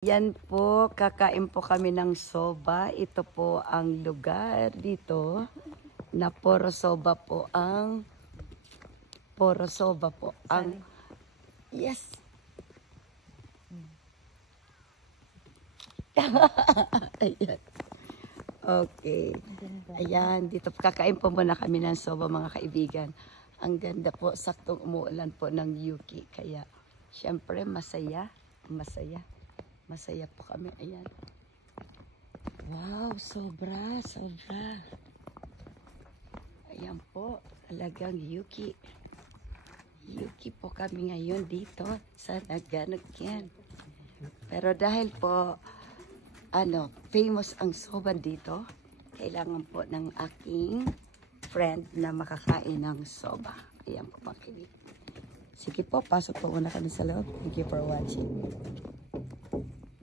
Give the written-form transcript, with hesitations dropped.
Yan po, kakain po kami ng soba. Ito po ang lugar dito na puro soba po ang yes. Ayan. Okay. Ayan, dito kakain po muna kami ng soba mga kaibigan. Ang ganda po, saktong umuulan po ng Yuki. Kaya, syempre masaya po kami. Ayan. Wow, sobra. Ayan po, talagang Yuki. Yuki po kami ngayon dito sa Naganoken. Pero dahil po, famous ang soba dito, kailangan po ng aking friend na makakain ng soba. Ayan po mga kaibigan. Sige po, pasok po muna kami sa loob. Thank you for watching.